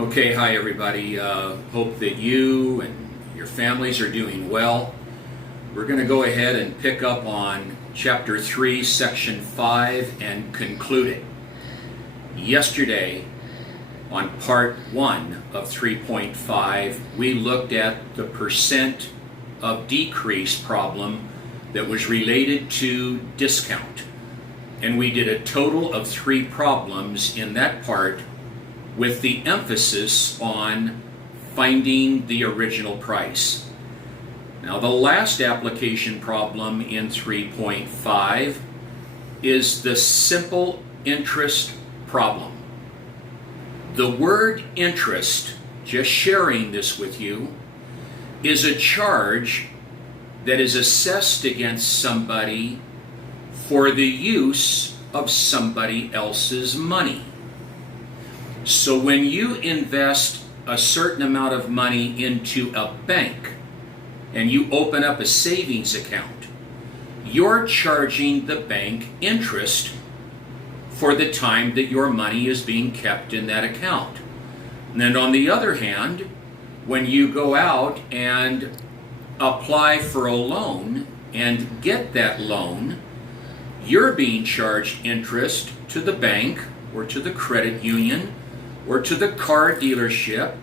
Okay, hi everybody. Hope that you and your families are doing well. We're going to go ahead and pick up on Chapter 3, Section 5 and conclude it. Yesterday, on Part 1 of 3.5, we looked at the percent of decrease problem that was related to discount. And we did a total of 3 problems in that part, with the emphasis on finding the original price. Now, the last application problem in 3.5 is the simple interest problem. The word interest, just sharing this with you, is a charge that is assessed against somebody for the use of somebody else's money. So when you invest a certain amount of money into a bank and you open up a savings account, you're charging the bank interest for the time that your money is being kept in that account. And then on the other hand, when you go out and apply for a loan and get that loan, you're being charged interest to the bank or to the credit union or to the car dealership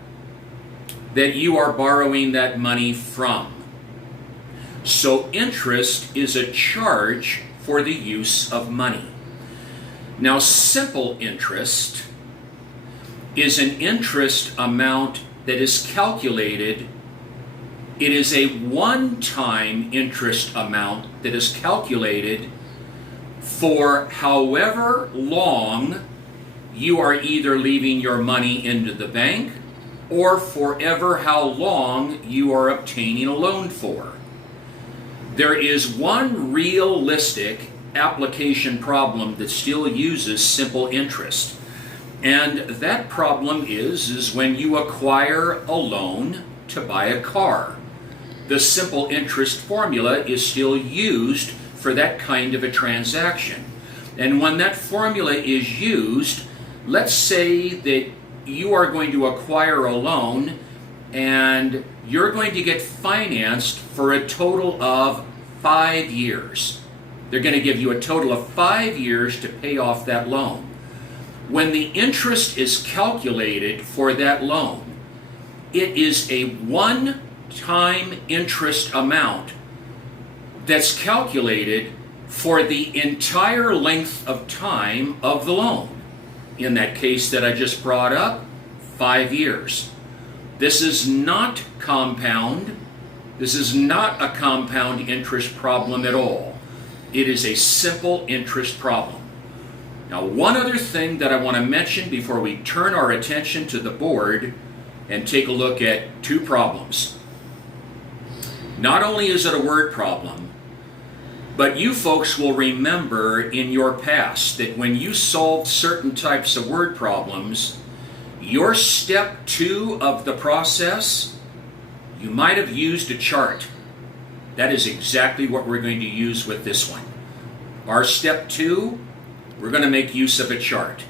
that you are borrowing that money from. So interest is a charge for the use of money. Now, simple interest is an interest amount that is calculated. It is a one-time interest amount that is calculated for however long you are either leaving your money into the bank or forever how long you are obtaining a loan for. There is one realistic application problem that still uses simple interest. And that problem is when you acquire a loan to buy a car. The simple interest formula is still used for that kind of a transaction. And when that formula is used, let's say that you are going to acquire a loan and you're going to get financed for a total of 5 years. They're going to give you a total of 5 years to pay off that loan. When the interest is calculated for that loan, it is a one-time interest amount that's calculated for the entire length of time of the loan. In that case that I just brought up, 5 years. This is not compound. This is not a compound interest problem at all. It is a simple interest problem. Now, one other thing that I want to mention before we turn our attention to the board and take a look at 2 problems. Not only is it a word problem, but you folks will remember in your past that when you solved certain types of word problems, your step 2 of the process, you might have used a chart. That is exactly what we're going to use with this one. Our step 2, we're going to make use of a chart.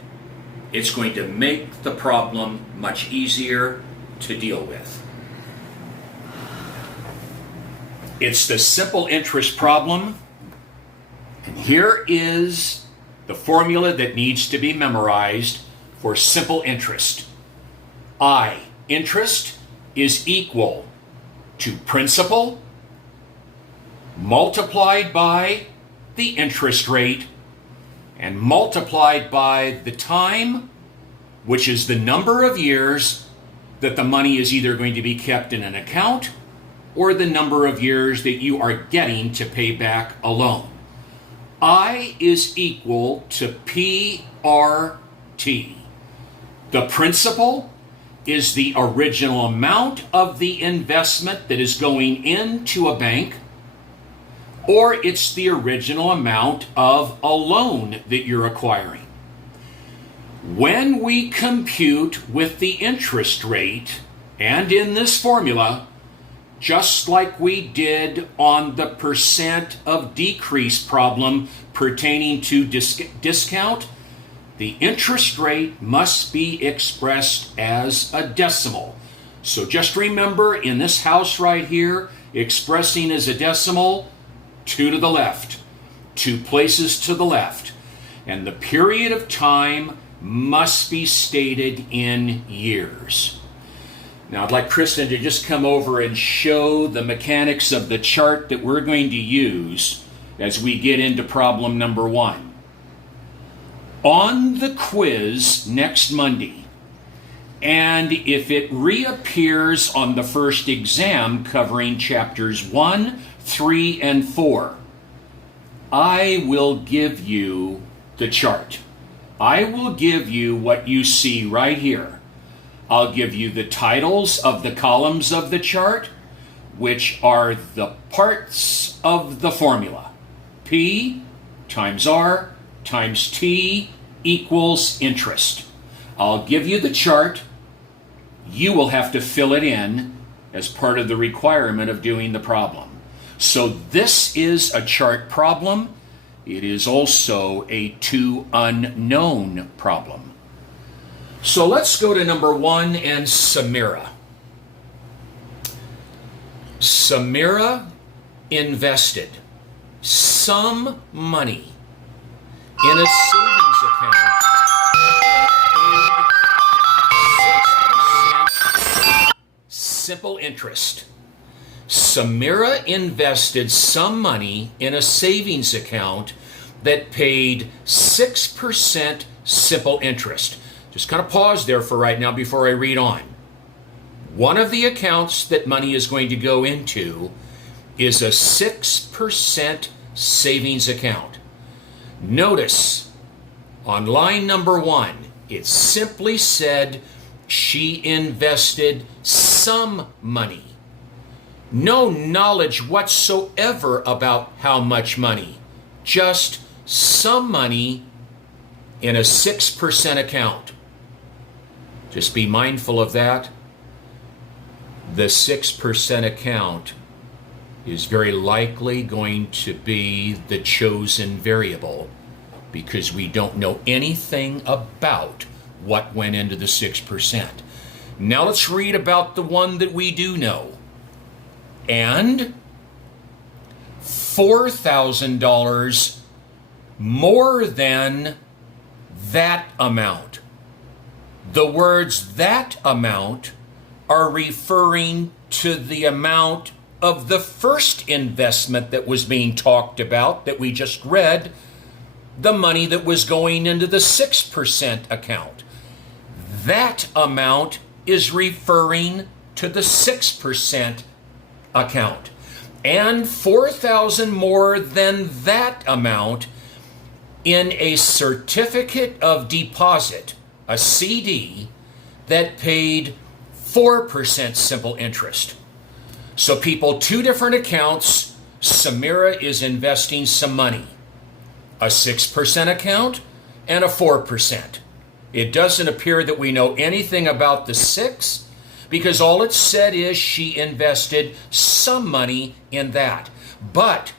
It's going to make the problem much easier to deal with. It's the simple interest problem. And here is the formula that needs to be memorized for simple interest. I, interest, is equal to principal multiplied by the interest rate and multiplied by the time, which is the number of years that the money is either going to be kept in an account or the number of years that you are getting to pay back a loan. I is equal to PRT. The principal is the original amount of the investment that is going into a bank, or it's the original amount of a loan that you're acquiring. When we compute with the interest rate, and in this formula, just like we did on the percent of decrease problem pertaining to discount, the interest rate must be expressed as a decimal. So just remember, in this house right here, expressing as a decimal, 2 to the left, 2 places to the left. And the period of time must be stated in years. Now I'd like Kristen to just come over and show the mechanics of the chart that we're going to use as we get into problem number 1. On the quiz next Monday, and if it reappears on the first exam covering chapters 1, 3, and 4, I will give you the chart. I will give you what you see right here. I'll give you the titles of the columns of the chart, which are the parts of the formula. P times R times T equals interest. I'll give you the chart. You will have to fill it in as part of the requirement of doing the problem. So this is a chart problem. It is also a to unknown problem. So let's go to number 1 and Samira. Samira invested some money in a savings account at 6% simple interest. Samira invested some money in a savings account that paid 6% simple interest. Just kind of pause there for right now before I read on. One of the accounts that money is going to go into is a 6% savings account. Notice on line number 1, it simply said she invested some money. No knowledge whatsoever about how much money. Just some money in a 6% account. Just be mindful of that. The 6% account is very likely going to be the chosen variable because we don't know anything about what went into the 6%. Now let's read about the one that we do know. And $4,000 more than that amount. The words "that amount" are referring to the amount of the first investment that was being talked about, that we just read, the money that was going into the 6% account. That amount is referring to the 6% account. And $4,000 more than that amount in a certificate of deposit, a CD, that paid 4% simple interest. So people, 2 different accounts. Samira is investing some money. A 6% account and a 4%. It doesn't appear that we know anything about the 6 because all it said is she invested some money in that. But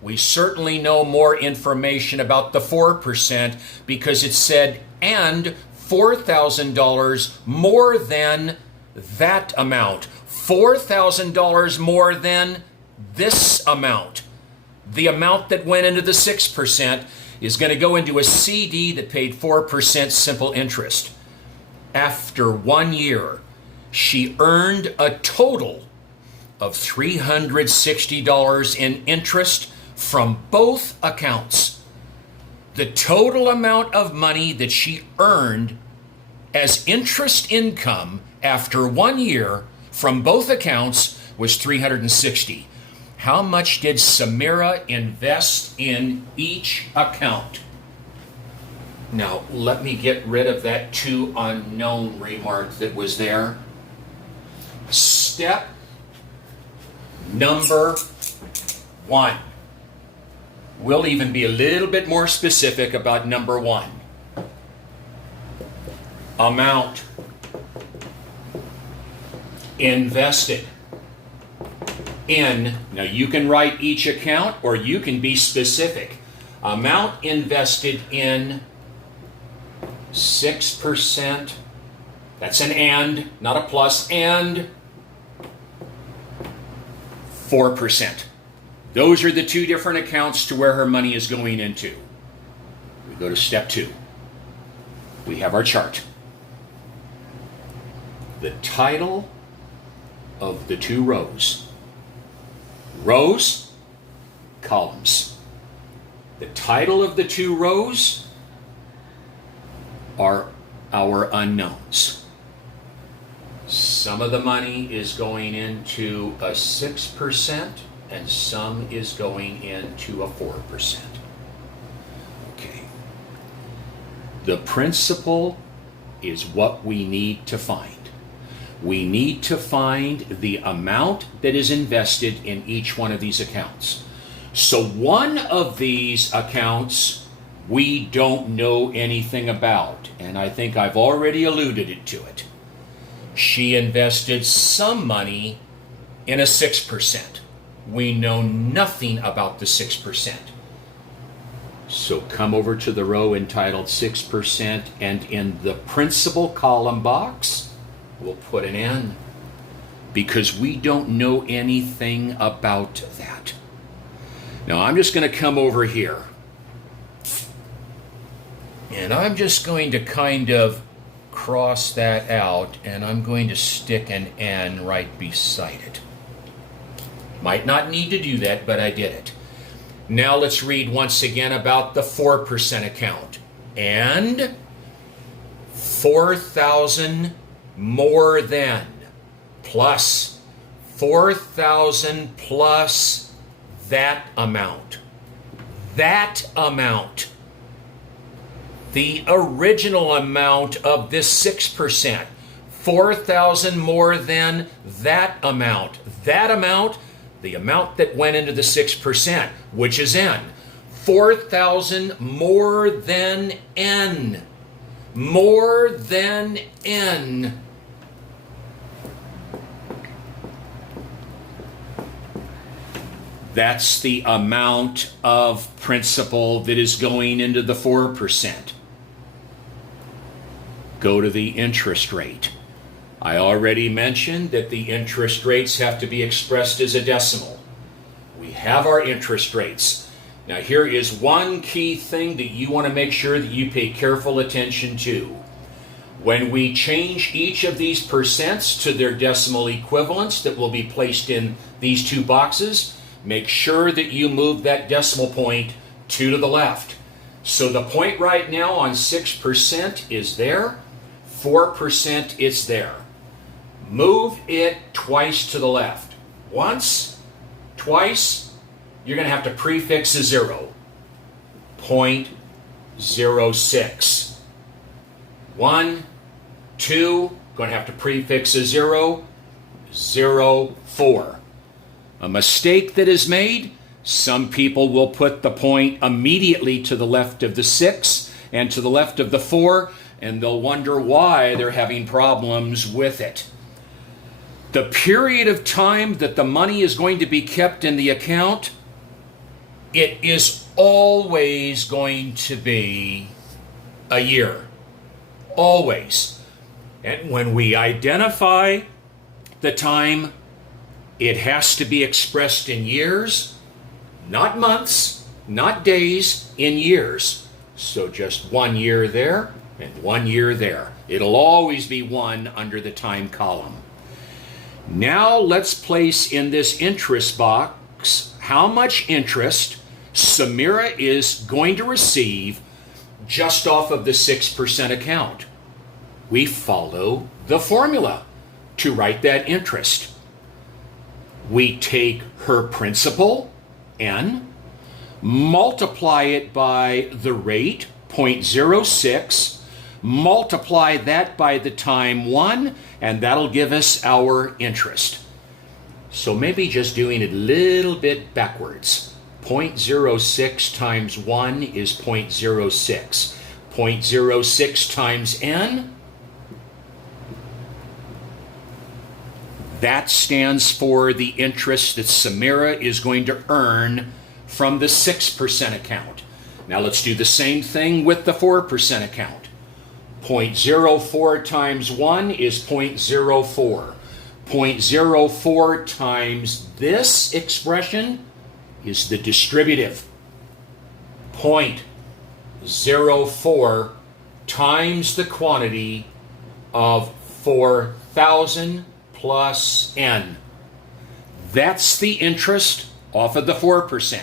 we certainly know more information about the 4% because it said, and $4,000 more than that amount. $4,000 more than this amount. The amount that went into the 6% is going to go into a CD that paid 4% simple interest. After 1 year, she earned a total of $360 in interest from both accounts. The total amount of money that she earned as interest income after 1 year from both accounts was $360. How much did Samira invest in each account? Now, let me get rid of that "to unknown" remark that was there. Step number 1. We'll even be a little bit more specific about number 1. Amount invested in. Now you can write each account or you can be specific. Amount invested in 6%, that's an and, not a plus, and 4%. Those are the two different accounts to where her money is going into. We go to step 2. We have our chart. The title of the 2 rows. Rows, columns. The title of the 2 rows are our unknowns. Some of the money is going into a 6% and some is going into a 4%. Okay. The principal is what we need to find. We need to find the amount that is invested in each one of these accounts. So one of these accounts we don't know anything about, and I think I've already alluded to it. She invested some money in a 6%. We know nothing about the 6%. So come over to the row entitled 6%, and in the principal column box, we'll put an N, because we don't know anything about that. Now I'm just going to come over here, and I'm just going to kind of cross that out, and I'm going to stick an N right beside it. Might not need to do that, but I did it. Now let's read once again about the 4% account. And 4,000 more than, plus 4,000 plus that amount. That amount. The original amount of this 6%. 4,000 more than that amount. That amount, the amount that went into the 6%, which is N. 4,000 more than N. More than N. That's the amount of principal that is going into the 4%. Go to the interest rate. I already mentioned that the interest rates have to be expressed as a decimal. We have our interest rates. Now here is one key thing that you want to make sure that you pay careful attention to. When we change each of these percents to their decimal equivalents that will be placed in these 2 boxes, make sure that you move that decimal point 2 to the left. So the point right now on 6% is there, 4% is there. Move it twice to the left. Once, twice, you're going to have to prefix a 0. 0.06. 1, 2, going to have to prefix a 0. 0.4. A mistake that is made, some people will put the point immediately to the left of the 6 and to the left of the 4, and they'll wonder why they're having problems with it. The period of time that the money is going to be kept in the account, it is always going to be a year. Always. And when we identify the time, it has to be expressed in years, not months, not days, in years. So just 1 year there and 1 year there. It'll always be 1 under the time column. Now let's place in this interest box how much interest Samira is going to receive just off of the 6% account. We follow the formula to write that interest. We take her principal, N, multiply it by the rate, 0.06, multiply that by the time 1, and that'll give us our interest. So maybe just doing it a little bit backwards. 0.06 times 1 is 0.06. 0.06 times N, that stands for the interest that Samira is going to earn from the 6% account. Now let's do the same thing with the 4% account. 0.04 times 1 is 0.04. 0.04 times this expression is the distributive. 0.04 times the quantity of 4,000 plus n. That's the interest off of the 4%.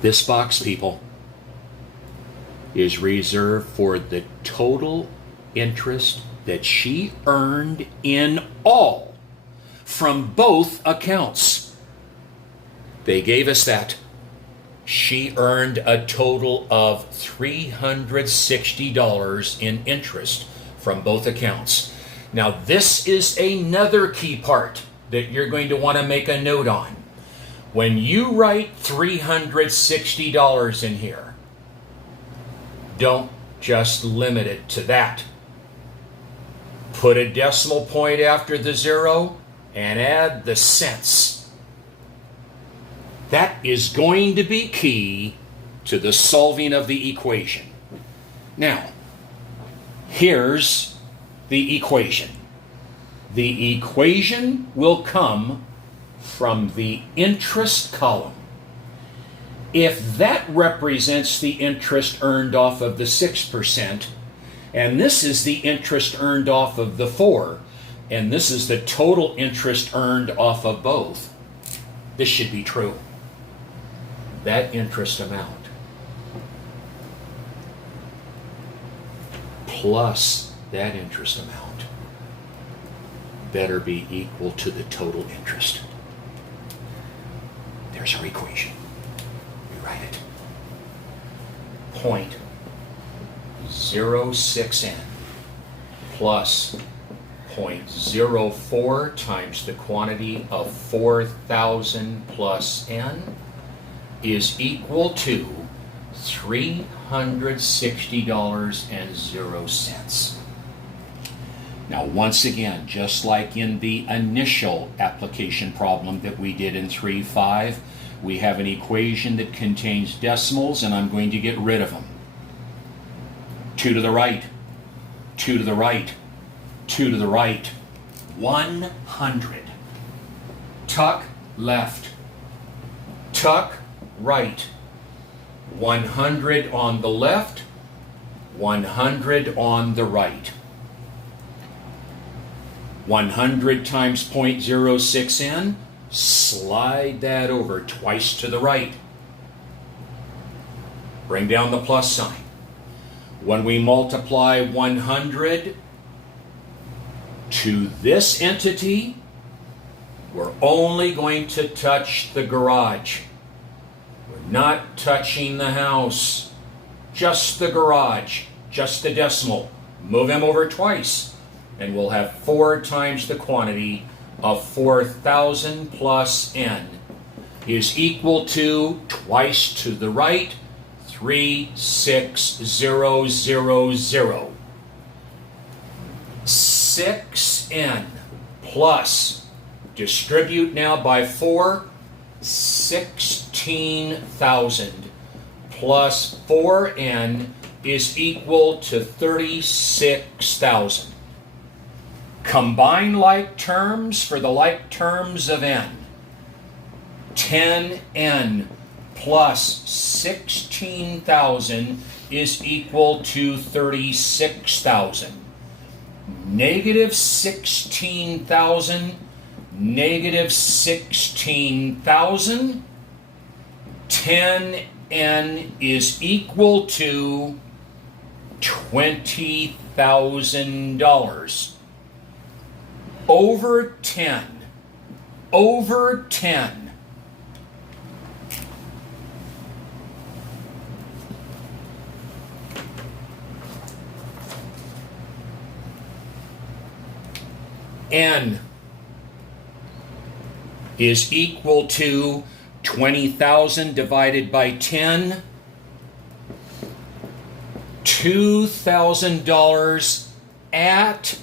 This box, people, is reserved for the total interest that she earned in all from both accounts. They gave us that. She earned a total of $360 in interest from both accounts. Now, this is another key part that you're going to want to make a note on. When you write $360 in here, don't just limit it to that. Put a decimal point after the 0 and add the cents. That is going to be key to the solving of the equation. Now, here's the equation. The equation will come from the interest column. If that represents the interest earned off of the 6%, and this is the interest earned off of the 4, and this is the total interest earned off of both, this should be true. That interest amount plus that interest amount better be equal to the total interest. There's our equation. Rewrite it. 0.06n plus 0.04 times the quantity of 4,000 plus n is equal to $360.00. Now, once again, just like in the initial application problem that we did in 3.5, we have an equation that contains decimals, and I'm going to get rid of them. 2 to the right, 2 to the right, 2 to the right, 100. Tuck left, tuck right, 100 on the left, 100 on the right. 100 times 0.06n, slide that over twice to the right. Bring down the plus sign. When we multiply 100 to this entity, we're only going to touch the garage. We're not touching the house. Just the garage, just the decimal. Move them over twice, and we'll have 4 times the quantity of 4,000 plus n is equal to, twice to the right, 36000. 6n plus, distribute now by 4, 16,000 plus 4n is equal to 36,000. Combine like terms for the like terms of n. 10n plus 16,000 is equal to 36,000. Negative 16,000, negative 16,000. 10n is equal to $20,000. Over 10. Over 10. N is equal to 20,000 divided by 10. $2,000 at.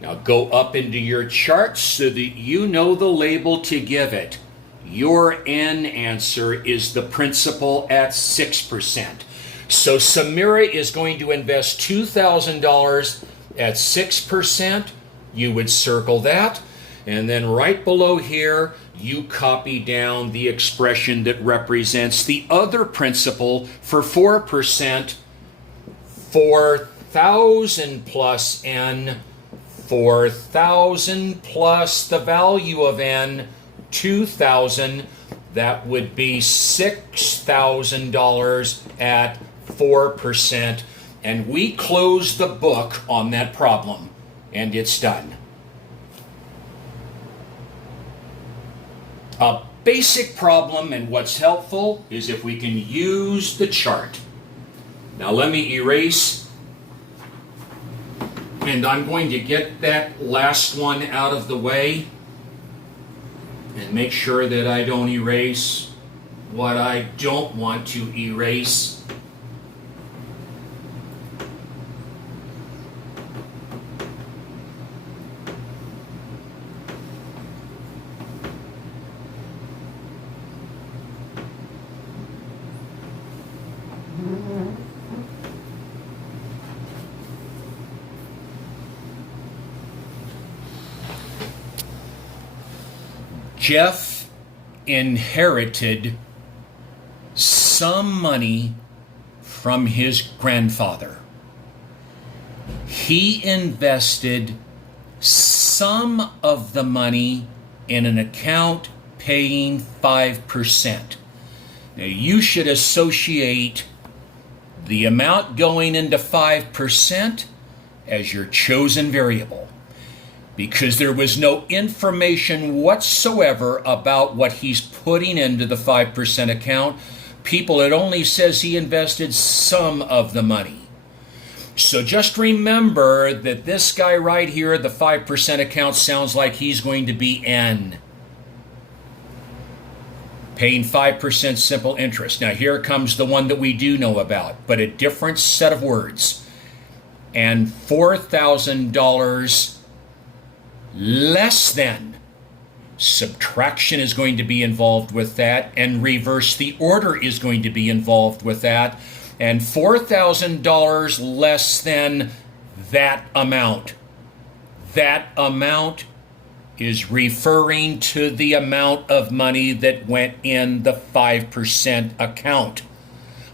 Now go up into your charts so that you know the label to give it. Your N answer is the principal at 6%. So Samira is going to invest $2,000 at 6%. You would circle that. And then right below here, you copy down the expression that represents the other principal for 4%, 4,000 plus n, 4,000 plus the value of n, 2,000. That would be $6,000 at 4%. And we close the book on that problem, and it's done. A basic problem, and what's helpful is if we can use the chart. Now let me erase, and I'm going to get that last one out of the way and make sure that I don't erase what I don't want to erase. Jeff inherited some money from his grandfather. He invested some of the money in an account paying 5%. Now you should associate the amount going into 5% as your chosen variable, because there was no information whatsoever about what he's putting into the 5% account. People, it only says he invested some of the money. So just remember that this guy right here, the 5% account, sounds like he's going to be N, paying 5% simple interest. Now here comes the one that we do know about, but a different set of words. And $4,000 less than. Subtraction is going to be involved with that, and reverse the order is going to be involved with that. And $4,000 less than that amount. That amount is referring to the amount of money that went in the 5% account.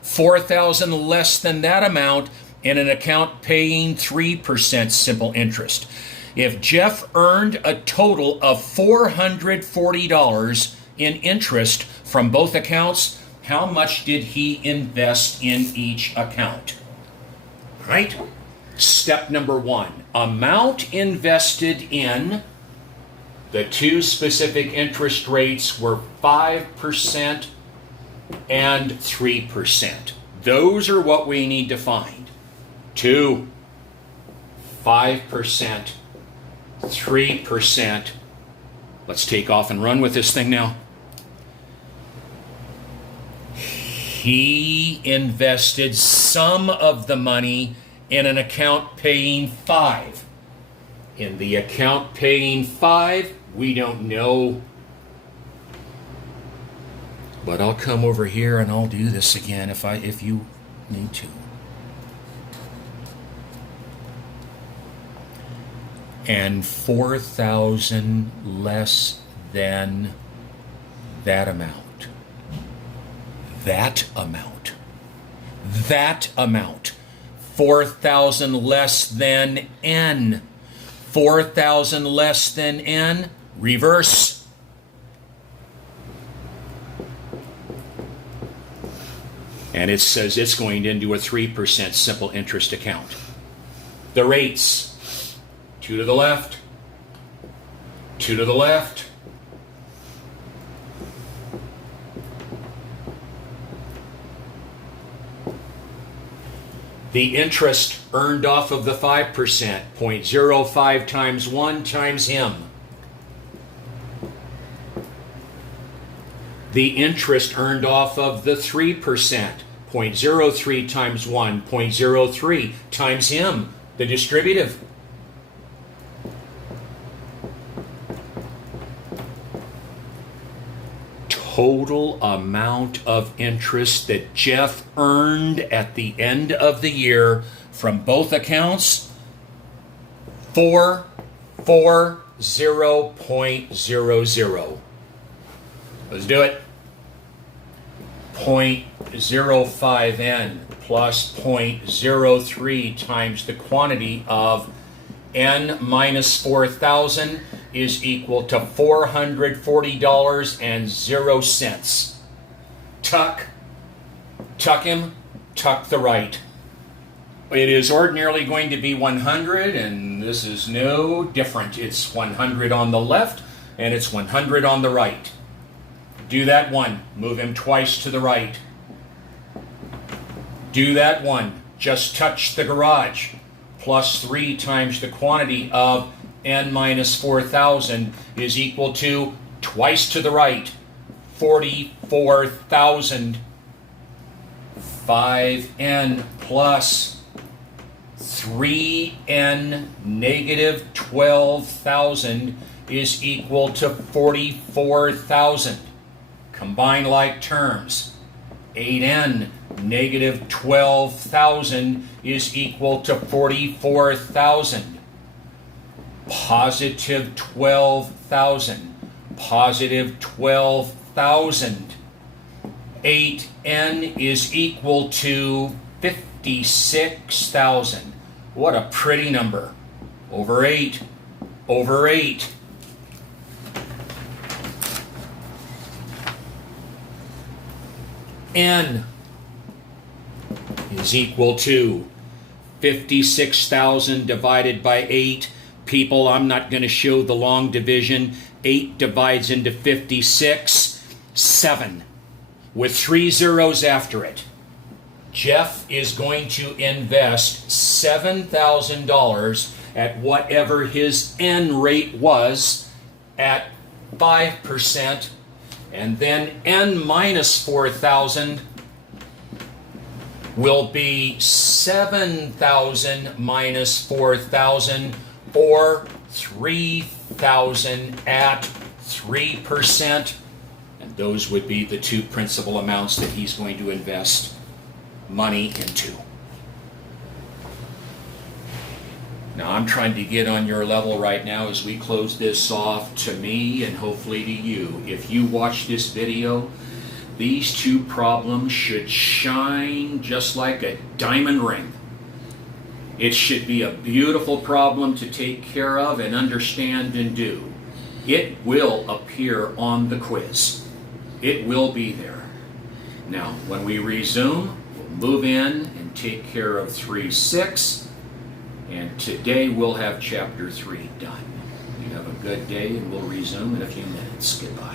$4,000 less than that amount in an account paying 3% simple interest. If Jeff earned a total of $440 in interest from both accounts, how much did he invest in each account? Right? Step number one, amount invested in the two specific interest rates were 5% and 3%. Those are what we need to find. 2, 5%, 3%. Let's take off and run with this thing now. He invested some of the money in an account paying 5. In the account paying 5, we don't know. But I'll come over here and I'll do this again if you need to. And 4,000 less than that amount. That amount. That amount. 4,000 less than N. 4,000 less than N. Reverse. And it says it's going into a 3% simple interest account. The rates. 2 to the left, 2 to the left. The interest earned off of the 5%, 0.05 times 1 times him. The interest earned off of the 3%, 0.03 times 1, 0.03 times him, the distributive. total amount of interest that Jeff earned at the end of the year from both accounts? 440.00. Let's do it. 0.05n plus 0.03 times the quantity of n minus 4,000 is equal to $440.00. Tuck him, tuck the right. It is ordinarily going to be 100, and this is no different. It's 100 on the left, and it's 100 on the right. Do that one. Move him twice to the right. Do that one. Just touch the garage. Plus 3 times the quantity of n minus 4,000 is equal to, twice to the right, 44,000. 5n plus 3n negative 12,000 is equal to 44,000. Combine like terms. 8n negative 12,000 is equal to 44,000. Positive 12,000. Positive 12,000. 8n is equal to 56,000. What a pretty number. Over 8. Over 8. N is equal to 56,000 divided by 8. People, I'm not going to show the long division. 8 divides into 56. 7. With 3 zeros after it. Jeff is going to invest $7,000 at whatever his N rate was at 5%. And then n minus 4,000 will be 7,000 minus 4,000, or 3,000 at 3%. And those would be the two principal amounts that he's going to invest money into. Now, I'm trying to get on your level right now as we close this off, to me and hopefully to you. If you watch this video, these two problems should shine just like a diamond ring. It should be a beautiful problem to take care of and understand and do. It will appear on the quiz. It will be there. Now, when we resume, we'll move in and take care of 3-6. And today we'll have chapter 3 done. You have a good day, and we'll resume in a few minutes. Goodbye.